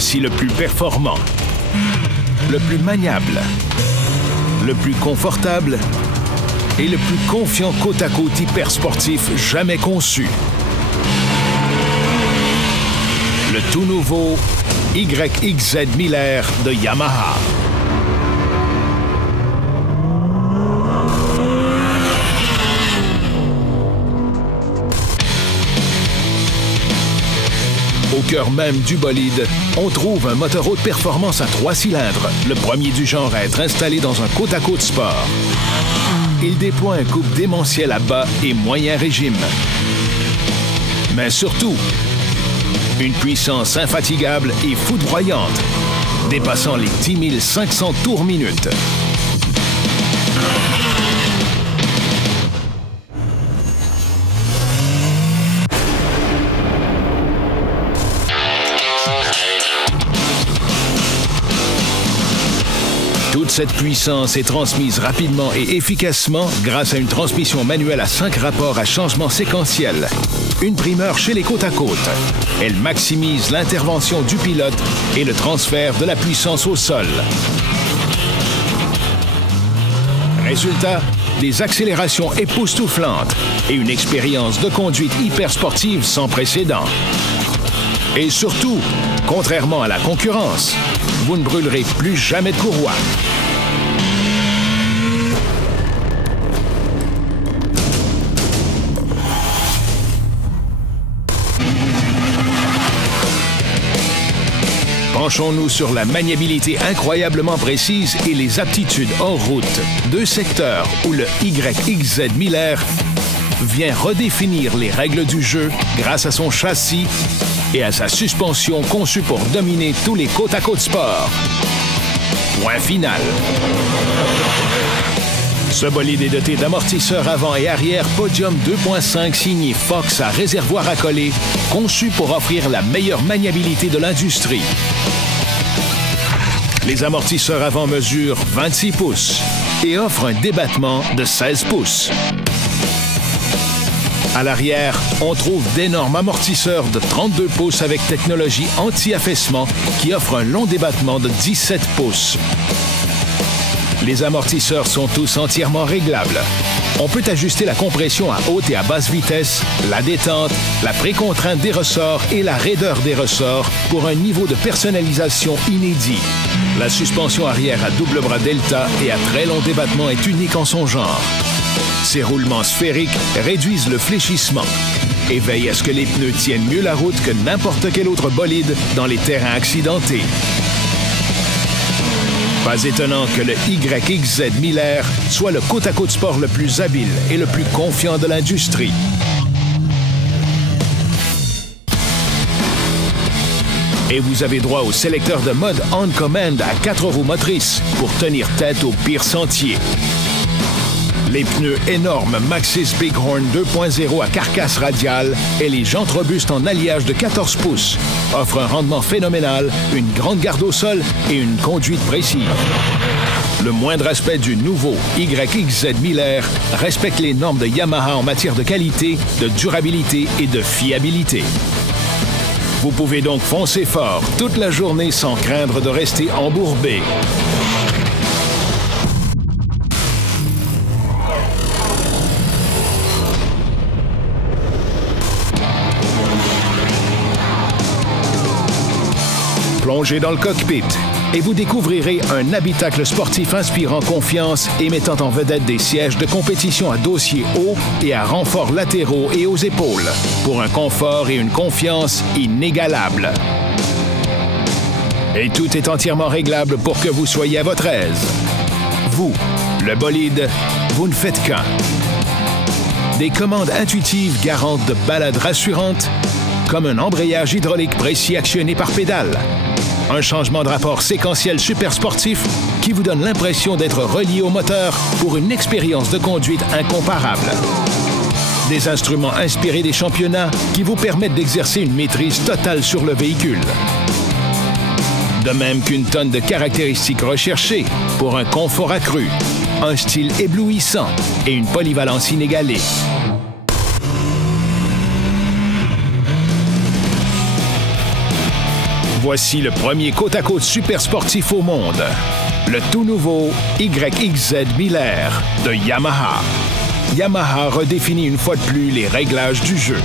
Voici le plus performant, le plus maniable, le plus confortable et le plus confiant côte-à-côte hyper sportif jamais conçu. Le tout nouveau YXZ 1000R de Yamaha. Au cœur même du bolide, on trouve un moteur haute performance à 3 cylindres, le premier du genre à être installé dans un côte-à-côte sport. Il déploie un couple démentiel à bas et moyen régime. Mais surtout, une puissance infatigable et foudroyante, dépassant les 10 500 tours minute. Toute cette puissance est transmise rapidement et efficacement grâce à une transmission manuelle à 5 rapports à changement séquentiel. Une primeur chez les côte-à-côte. Elle maximise l'intervention du pilote et le transfert de la puissance au sol. Résultat, des accélérations époustouflantes et une expérience de conduite hyper sportive sans précédent. Et surtout, contrairement à la concurrence, vous ne brûlerez plus jamais de courroie. Penchons-nous sur la maniabilité incroyablement précise et les aptitudes hors route. 2 secteurs où le YXZ 1000R vient redéfinir les règles du jeu grâce à son châssis et à sa suspension conçue pour dominer tous les côte-à-côte sports. Point final. Ce bolide est doté d'amortisseurs avant et arrière Podium 2.5 signé Fox à réservoir à coller, conçu pour offrir la meilleure maniabilité de l'industrie. Les amortisseurs avant mesurent 26 pouces et offrent un débattement de 16 pouces. À l'arrière, on trouve d'énormes amortisseurs de 32 pouces avec technologie anti-affaissement qui offre un long débattement de 17 pouces. Les amortisseurs sont tous entièrement réglables. On peut ajuster la compression à haute et à basse vitesse, la détente, la précontrainte des ressorts et la raideur des ressorts pour un niveau de personnalisation inédit. La suspension arrière à double bras delta et à très long débattement est unique en son genre. Ces roulements sphériques réduisent le fléchissement et veillent à ce que les pneus tiennent mieux la route que n'importe quel autre bolide dans les terrains accidentés. Pas étonnant que le YXZ 1000R soit le côte-à-côte sport le plus habile et le plus confiant de l'industrie. Et vous avez droit au sélecteur de mode On Command à 4 roues motrices pour tenir tête au pire sentier. Les pneus énormes Maxxis Bighorn 2.0 à carcasse radiale et les jantes robustes en alliage de 14 pouces offrent un rendement phénoménal, une grande garde au sol et une conduite précise. Le moindre aspect du nouveau YXZ 1000R respecte les normes de Yamaha en matière de qualité, de durabilité et de fiabilité. Vous pouvez donc foncer fort toute la journée sans craindre de rester embourbé. Plongez dans le cockpit et vous découvrirez un habitacle sportif inspirant confiance et mettant en vedette des sièges de compétition à dossier haut et à renforts latéraux et aux épaules pour un confort et une confiance inégalables. Et tout est entièrement réglable pour que vous soyez à votre aise. Vous, le bolide, vous ne faites qu'un. Des commandes intuitives garantes de balades rassurantes, comme un embrayage hydraulique précis actionné par pédale. Un changement de rapport séquentiel super sportif qui vous donne l'impression d'être relié au moteur pour une expérience de conduite incomparable. Des instruments inspirés des championnats qui vous permettent d'exercer une maîtrise totale sur le véhicule. De même qu'une tonne de caractéristiques recherchées pour un confort accru, un style éblouissant et une polyvalence inégalée. Voici le premier côte-à-côte super sportif au monde. Le tout nouveau YXZ 1000R de Yamaha. Yamaha redéfinit une fois de plus les réglages du jeu.